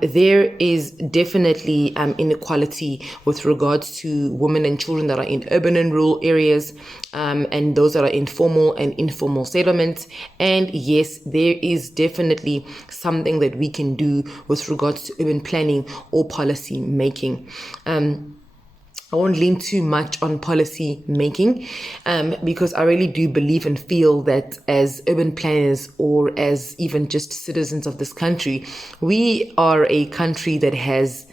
There is definitely inequality with regards to women and children that are in urban and rural areas, and those that are in formal and informal settlements. And yes, there is definitely something that we can do with regards to urban planning or policy making. I won't lean too much on policy making because I really do believe and feel that as urban planners or as even just citizens of this country, we are a country that has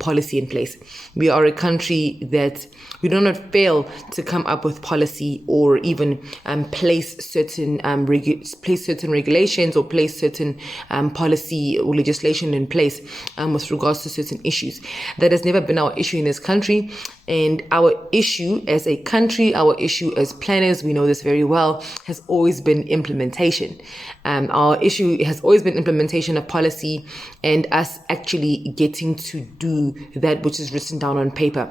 policy in place. We are a country that we do not fail to come up with policy or even place certain regulations or place certain policy or legislation in place with regards to certain issues. That has never been our issue in this country. And our issue as a country, our issue as planners, we know this very well, has always been implementation. Our issue has always been implementation of policy and us actually getting to do that which is written down on paper.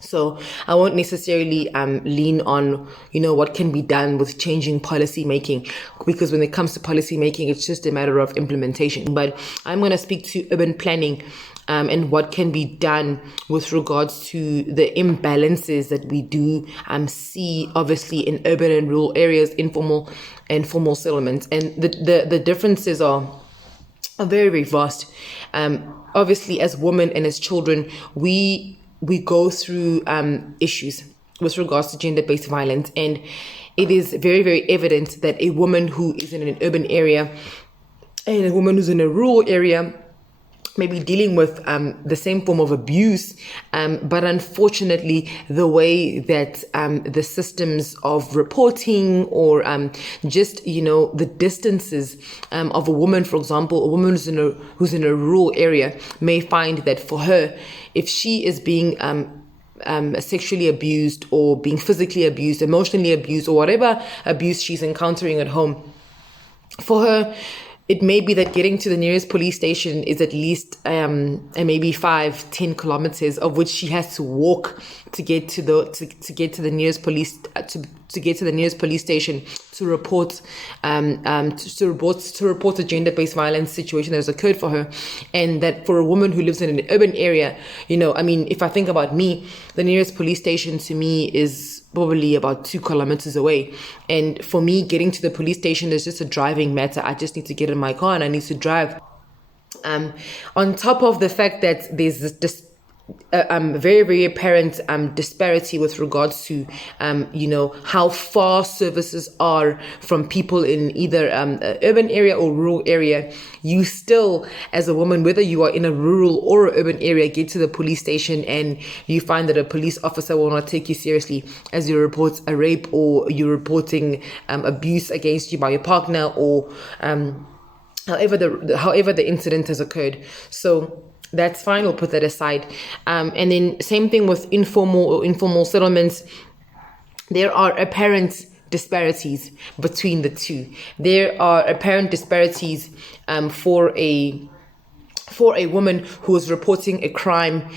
So I won't necessarily lean on, what can be done with changing policy making, because when it comes to policy making, it's just a matter of implementation. But I'm going to speak to urban planning and what can be done with regards to the imbalances that we do see, obviously, in urban and rural areas, informal and formal settlements. And the differences are very, very vast. Obviously, as women and as children, we go through issues with regards to gender-based violence. And it is very, very evident that a woman who is in an urban area and a woman who's in a rural area may be dealing with the same form of abuse, but unfortunately, the way that the systems of reporting or just the distances of a woman, for example, a woman who's in a rural area may find that for her, if she is being sexually abused or being physically abused, emotionally abused, or whatever abuse she's encountering at home, for her, it may be that getting to the nearest police station is at least maybe 5-10 kilometers, of which she has to walk to get to the nearest police to get to the nearest police station to report a gender-based violence situation that has occurred for her. And that for a woman who lives in an urban area, if I think about me, the nearest police station to me is probably about 2 kilometers away. And for me, getting to the police station is just a driving matter. I just need to get in my car and I need to drive. On top of the fact that there's this very, very apparent disparity with regards to, how far services are from people in either an urban area or rural area. You still, as a woman, whether you are in a rural or urban area, get to the police station and you find that a police officer will not take you seriously as you report a rape or you're reporting abuse against you by your partner or however the incident has occurred. So that's fine, we'll put that aside. And then same thing with informal settlements. There are apparent disparities between the two. There are apparent disparities for a woman who is reporting a crime,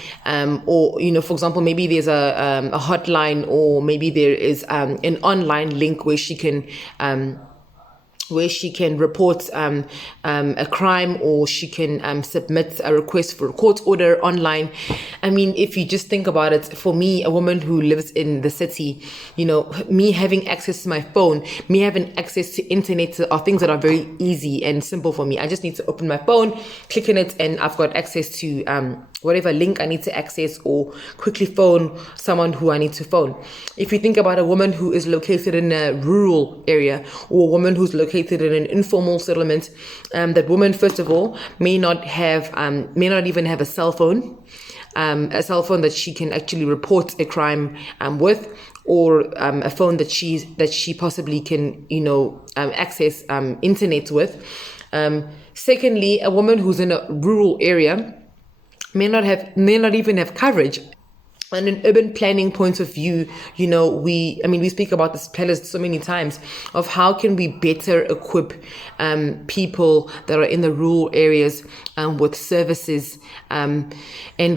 or for example, maybe there's a hotline, or maybe there is an online link where she can report a crime, or she can submit a request for a court order online. I mean, if you just think about it, for me, a woman who lives in the city, me having access to my phone, me having access to internet are things that are very easy and simple for me. I just need to open my phone, click on it, and I've got access to whatever link I need to access, or quickly phone someone who I need to phone. If you think about a woman who is located in a rural area, or a woman who's located in an informal settlement, that woman, first of all, may not even have a cell phone that she can actually report a crime with, or a phone that she possibly can access internet with. Secondly, a woman who's in a rural area may not even have coverage. And an urban planning point of view, we speak about this planners so many times of how can we better equip people that are in the rural areas with services. And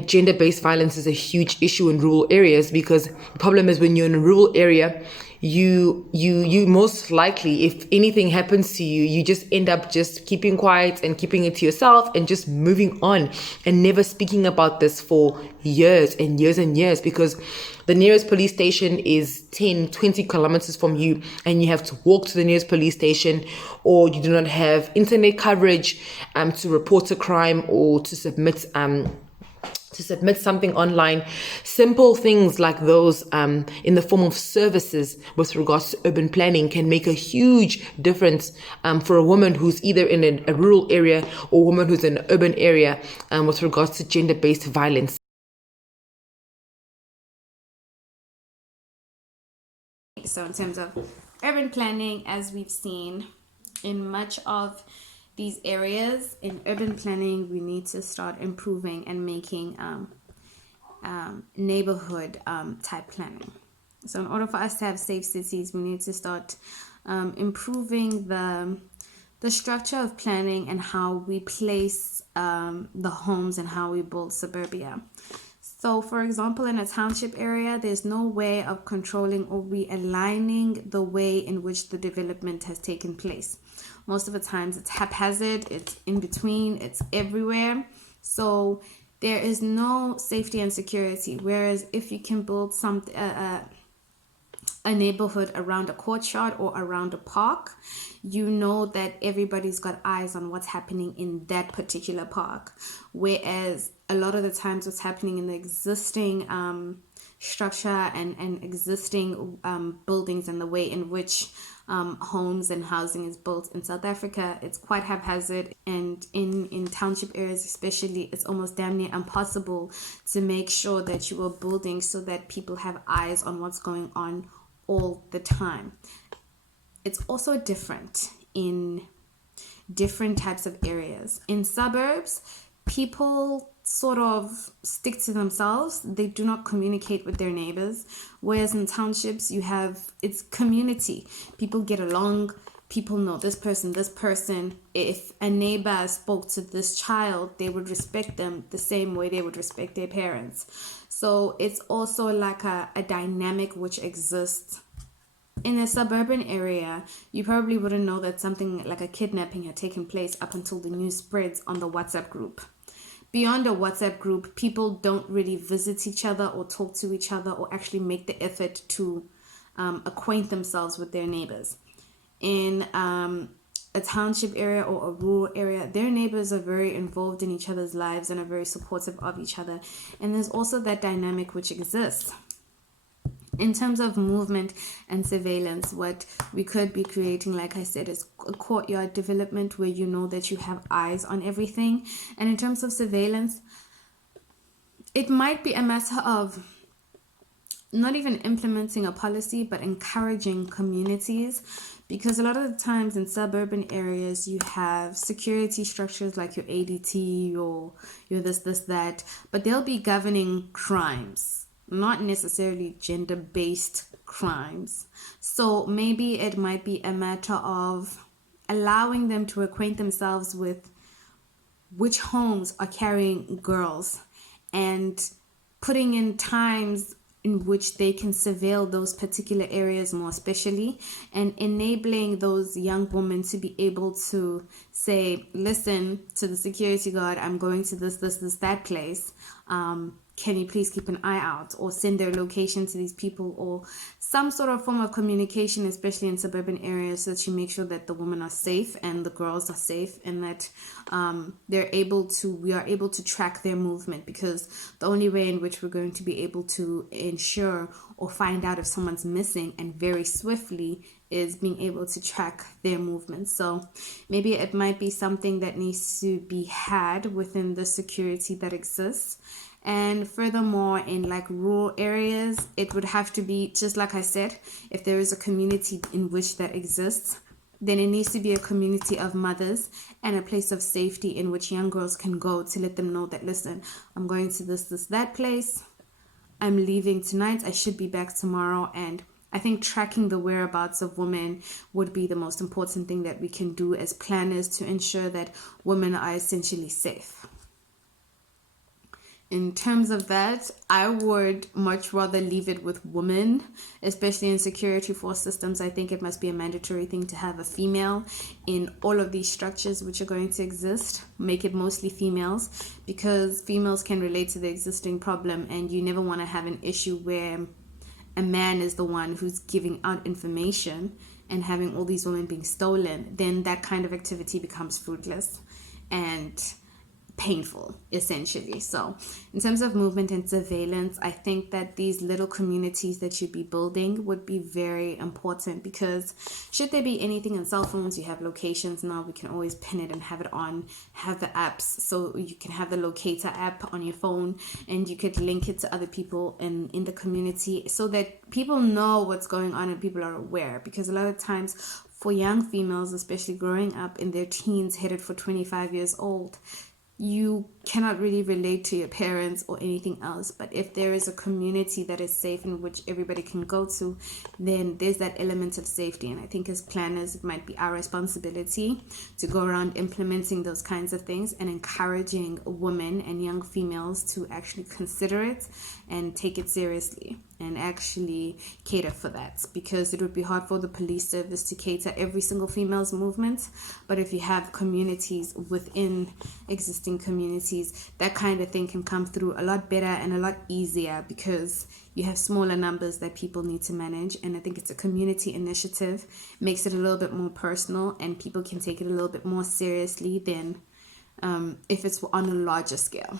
gender-based violence is a huge issue in rural areas, because the problem is when you're in a rural area, you most likely, if anything happens to you, you just end up just keeping quiet and keeping it to yourself and just moving on and never speaking about this for years and years and years, because the nearest police station is 10-20 kilometers from you, and you have to walk to the nearest police station, or you do not have internet coverage to report a crime or to submit something online. Simple things like those in the form of services with regards to urban planning can make a huge difference for a woman who's either in a rural area or a woman who's in an urban area with regards to gender-based violence. So in terms of urban planning, as we've seen in much of these areas, in urban planning, we need to start improving and making neighborhood type planning. So in order for us to have safe cities, we need to start improving the structure of planning and how we place the homes and how we build suburbia. So, for example, in a township area, there's no way of controlling or realigning the way in which the development has taken place. Most of the times it's haphazard, it's in between, it's everywhere. So there is no safety and security. Whereas if you can build a neighborhood around a courtyard or around a park, you know that everybody's got eyes on what's happening in that particular park. Whereas a lot of the times what's happening in the existing structure and existing buildings and the way in which homes and housing is built in South Africa, it's quite haphazard, and in township areas especially, it's almost damn near impossible to make sure that you are building so that people have eyes on what's going on all the time. It's also different in different types of areas. In suburbs, people sort of stick to themselves. They do not communicate with their neighbors. Whereas in townships, it's community. People get along. People know this person, this person. If a neighbor spoke to this child, they would respect them the same way they would respect their parents. So it's also like a dynamic which exists. In a suburban area, you probably wouldn't know that something like a kidnapping had taken place up until the news spreads on the WhatsApp group. Beyond a WhatsApp group, people don't really visit each other or talk to each other or actually make the effort to acquaint themselves with their neighbors. In a township area or a rural area, their neighbors are very involved in each other's lives and are very supportive of each other. And there's also that dynamic which exists. In terms of movement and surveillance, what we could be creating, like I said, is a courtyard development where you know that you have eyes on everything. And in terms of surveillance, it might be a matter of not even implementing a policy, but encouraging communities. Because a lot of the times in suburban areas, you have security structures like your ADT or your this, that, but they'll be governing crimes, not necessarily gender-based crimes. So maybe it might be a matter of allowing them to acquaint themselves with which homes are carrying girls and putting in times in which they can surveil those particular areas more especially, and enabling those young women to be able to say, listen to the security guard, I'm going to this, that place. Can you please keep an eye out, or send their location to these people, or some sort of form of communication, especially in suburban areas, so that you make sure that the women are safe and the girls are safe, and that we are able to track their movement, because the only way in which we're going to be able to ensure or find out if someone's missing, and very swiftly, is being able to track their movements. So maybe it might be something that needs to be had within the security that exists. And furthermore, in like rural areas, it would have to be, just like I said, if there is a community in which that exists, then it needs to be a community of mothers and a place of safety in which young girls can go to let them know that, listen, I'm going to this, that place. I'm leaving tonight. I should be back tomorrow. And I think tracking the whereabouts of women would be the most important thing that we can do as planners to ensure that women are essentially safe. In terms of that, I would much rather leave it with women, especially in security force systems. I think it must be a mandatory thing to have a female in all of these structures which are going to exist. Make it mostly females, because females can relate to the existing problem, and you never want to have an issue where a man is the one who's giving out information and having all these women being stolen. Then that kind of activity becomes fruitless and painful, essentially. So in terms of movement and surveillance, I think that these little communities that you'd be building would be very important, because should there be anything in cell phones, you have locations now, we can always pin it and have it on, have the apps, so you can have the locator app on your phone and you could link it to other people in the community, so that people know what's going on and people are aware. Because a lot of times for young females, especially growing up in their teens, headed for 25 years old, you cannot really relate to your parents or anything else. But if there is a community that is safe in which everybody can go to, then there's that element of safety. And I think as planners, it might be our responsibility to go around implementing those kinds of things and encouraging women and young females to actually consider it and take it seriously and actually cater for that, because it would be hard for the police service to cater every single female's movement. But if you have communities within existing communities, that kind of thing can come through a lot better and a lot easier, because you have smaller numbers that people need to manage. And I think it's a community initiative, makes it a little bit more personal, and people can take it a little bit more seriously than if it's on a larger scale.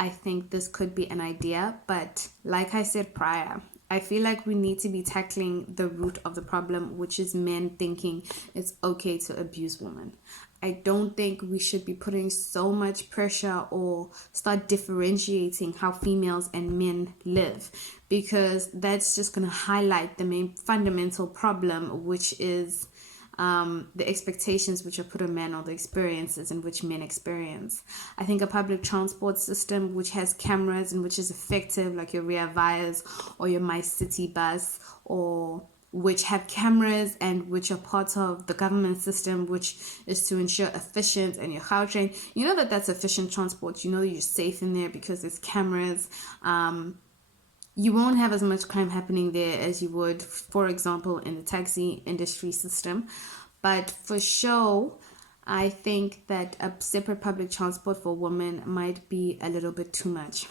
I think this could be an idea, but like I said prior, I feel like we need to be tackling the root of the problem, which is men thinking it's okay to abuse women. I don't think we should be putting so much pressure or start differentiating how females and men live, because that's just going to highlight the main fundamental problem, which is the expectations which are put on men, or the experiences in which men experience. I think a public transport system which has cameras and which is effective, like your Ria Vias or your My City bus, or which have cameras and which are part of the government system, which is to ensure efficient, and your Gautrain, you know that that's efficient transport, you know you're safe in there because there's cameras. You won't have as much crime happening there as you would, for example, in the taxi industry system. But for sure, I think that a separate public transport for women might be a little bit too much.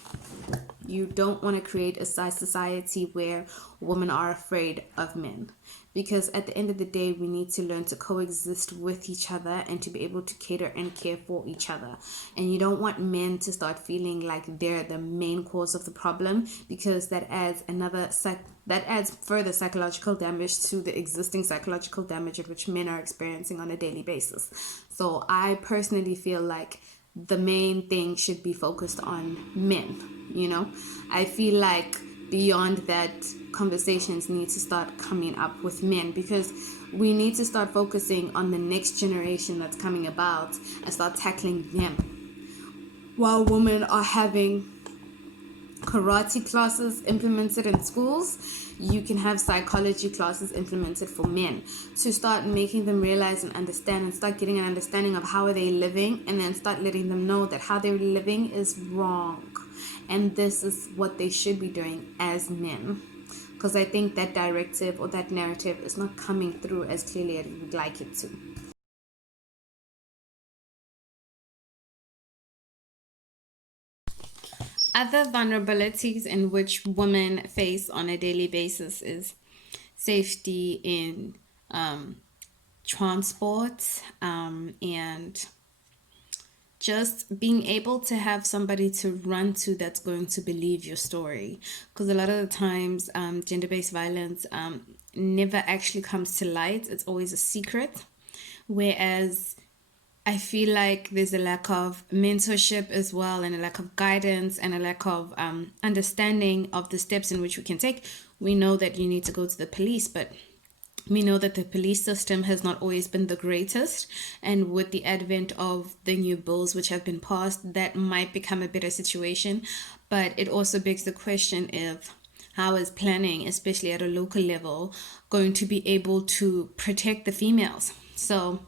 You don't want to create a society where women are afraid of men, because at the end of the day, we need to learn to coexist with each other and to be able to cater and care for each other. And you don't want men to start feeling like they're the main cause of the problem, because that adds further psychological damage to the existing psychological damage at which men are experiencing on a daily basis. So I personally feel like the main thing should be focused on men. I feel like beyond that, conversations need to start coming up with men, because we need to start focusing on the next generation that's coming about and start tackling them. While women are having karate classes implemented in schools, you can have psychology classes implemented for men, to start making them realize and understand, and start getting an understanding of how are they living, and then start letting them know that how they're living is wrong, and this is what they should be doing as men. Because I think that directive or that narrative is not coming through as clearly as we would like it to. Other vulnerabilities in which women face on a daily basis is safety in transport, and just being able to have somebody to run to that's going to believe your story. Because a lot of the times, gender-based violence never actually comes to light. It's always a secret. Whereas I feel like there's a lack of mentorship as well, and a lack of guidance, and a lack of understanding of the steps in which we can take. We know that you need to go to the police, but we know that the police system has not always been the greatest. And with the advent of the new bills which have been passed, that might become a better situation. But it also begs the question of how is planning, especially at a local level, going to be able to protect the females? So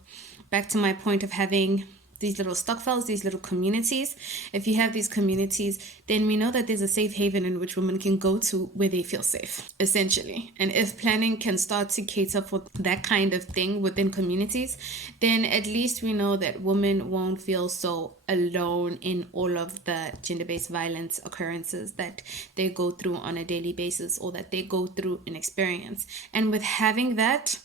back to my point of having these little stockpiles, these little communities. If you have these communities, then we know that there's a safe haven in which women can go to where they feel safe, essentially. And if planning can start to cater for that kind of thing within communities, then at least we know that women won't feel so alone in all of the gender-based violence occurrences that they go through on a daily basis, or that they go through an experience. And with having that,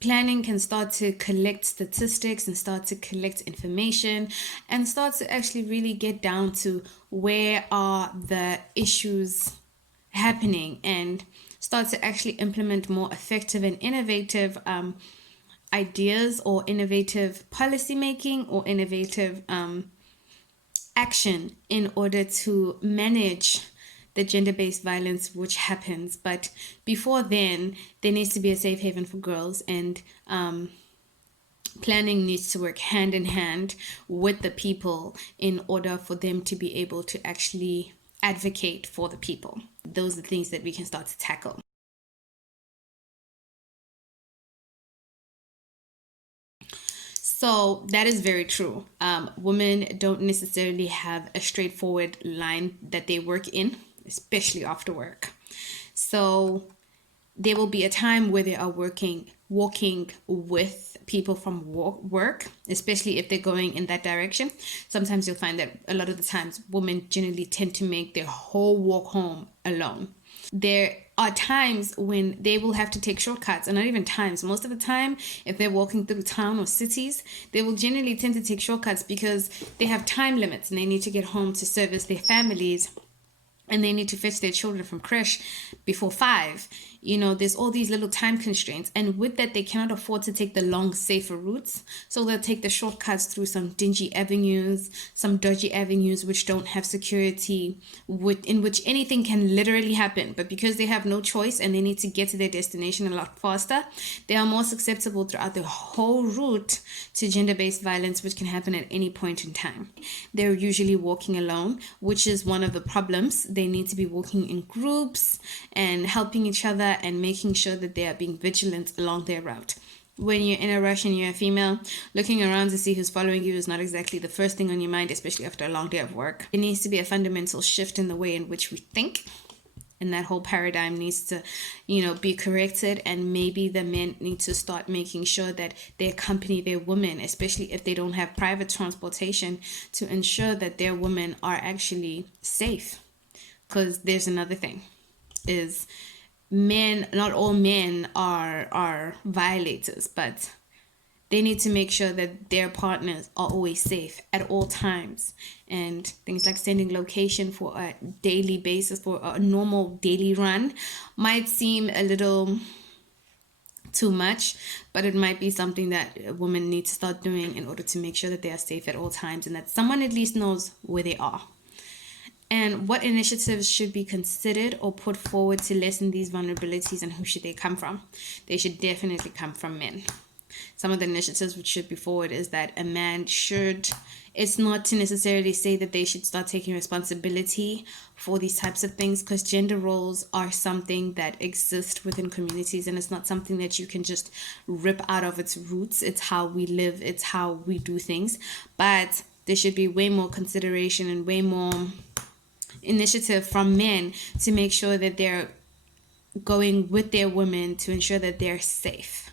planning can start to collect statistics and start to collect information and start to actually really get down to where are the issues happening, and start to actually implement more effective and innovative ideas, or innovative policy making, or innovative action in order to manage the gender-based violence which happens. But before then, there needs to be a safe haven for girls, and planning needs to work hand in hand with the people in order for them to be able to actually advocate for the people. Those are the things that we can start to tackle. So that is very true. Women don't necessarily have a straightforward line that they work in, especially after work. So there will be a time where they are walking with people from work, especially if they're going in that direction. Sometimes you'll find that a lot of the times women generally tend to make their whole walk home alone. There are times when they will have to take shortcuts, and not even times. Most of the time, if they're walking through town or cities, they will generally tend to take shortcuts because they have time limits and they need to get home to service their families, and they need to fetch their children from creche before 5. There's all these little time constraints. And with that, they cannot afford to take the long, safer routes. So they'll take the shortcuts through some dingy avenues, some dodgy avenues which don't have security, in which anything can literally happen. But because they have no choice and they need to get to their destination a lot faster, they are more susceptible throughout the whole route to gender-based violence, which can happen at any point in time. They're usually walking alone, which is one of the problems. They need to be walking in groups and helping each other and making sure that they are being vigilant along their route. When you're in a rush and you're a female, looking around to see who's following you is not exactly the first thing on your mind, especially after a long day of work. There needs to be a fundamental shift in the way in which we think, and that whole paradigm needs to, be corrected. And maybe the men need to start making sure that they accompany their women, especially if they don't have private transportation, to ensure that their women are actually safe. Because there's another thing, is men, not all men are violators, but they need to make sure that their partners are always safe at all times. And things like sending location for a daily basis, for a normal daily run, might seem a little too much, but it might be something that women need to start doing in order to make sure that they are safe at all times, and that someone at least knows where they are. And what initiatives should be considered or put forward to lessen these vulnerabilities, and who should they come from? They should definitely come from men. Some of the initiatives which should be forward is that a man should, it's not to necessarily say that they should start taking responsibility for these types of things, because gender roles are something that exist within communities, and it's not something that you can just rip out of its roots. It's how we live, it's how we do things. But there should be way more consideration and way more initiative from men to make sure that they're going with their women to ensure that they're safe.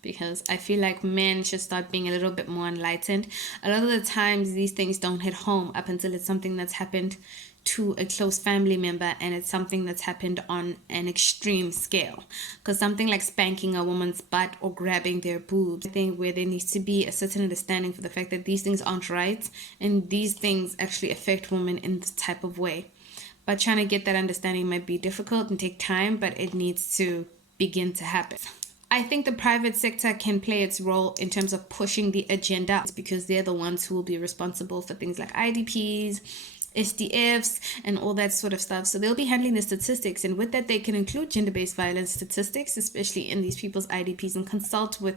Because I feel like men should start being a little bit more enlightened. A lot of the times these things don't hit home up until it's something that's happened to a close family member, and it's something that's happened on an extreme scale. Because something like spanking a woman's butt or grabbing their boobs, I think where there needs to be a certain understanding for the fact that these things aren't right, and these things actually affect women in this type of way. But trying to get that understanding might be difficult and take time, but it needs to begin to happen. I think the private sector can play its role in terms of pushing the agenda, because they're the ones who will be responsible for things like IDPs, SDFs, and all that sort of stuff. So they'll be handling the statistics, and with that they can include gender-based violence statistics, especially in these people's IDPs, and consult with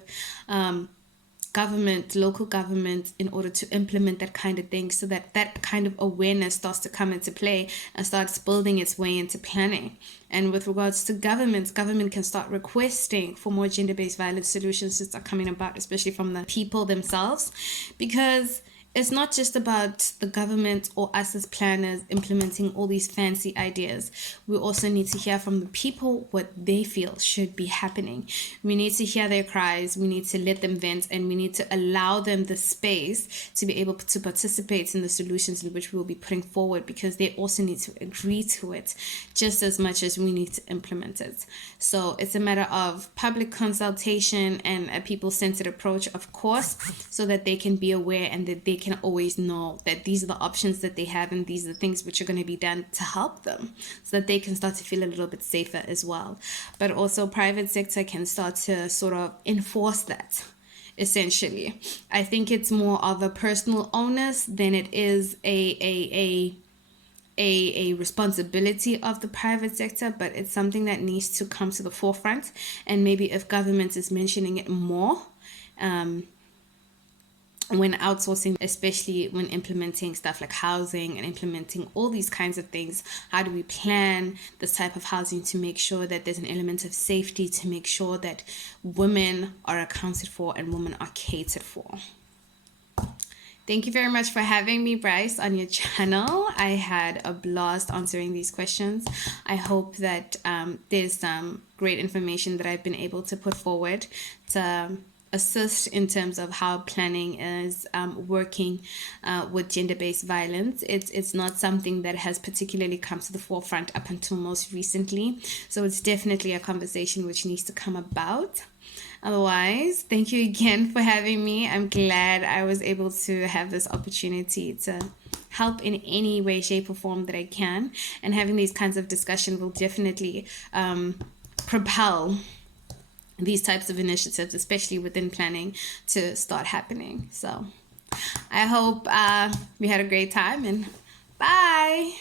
government, local government, in order to implement that kind of thing, so that that kind of awareness starts to come into play and starts building its way into planning. And with regards to government can start requesting for more gender-based violence solutions to start coming about, especially from the people themselves, because it's not just about the government or us as planners implementing all these fancy ideas. We also need to hear from the people what they feel should be happening. We need to hear their cries. We need to let them vent, and we need to allow them the space to be able to participate in the solutions in which we will be putting forward, because they also need to agree to it just as much as we need to implement it. So it's a matter of public consultation and a people-centered approach, of course, so that they can be aware and that they can always know that these are the options that they have and these are the things which are going to be done to help them, so that they can start to feel a little bit safer as well. But also private sector can start to sort of enforce that. Essentially, I think it's more of a personal onus than it is a responsibility of the private sector, but it's something that needs to come to the forefront. And maybe if government is mentioning it more, when outsourcing, especially when implementing stuff like housing and implementing all these kinds of things, how do we plan this type of housing to make sure that there's an element of safety, to make sure that women are accounted for and women are catered for. Thank you very much for having me, Bryce, on your channel. I had a blast answering these questions. I hope that there's some great information that I've been able to put forward to assist in terms of how planning is working with gender-based violence. It's not something that has particularly come to the forefront up until most recently. So it's definitely a conversation which needs to come about. Otherwise, thank you again for having me. I'm glad I was able to have this opportunity to help in any way, shape, or form that I can. And having these kinds of discussions will definitely propel these types of initiatives, especially within planning, to start happening. So I hope we had a great time, and bye.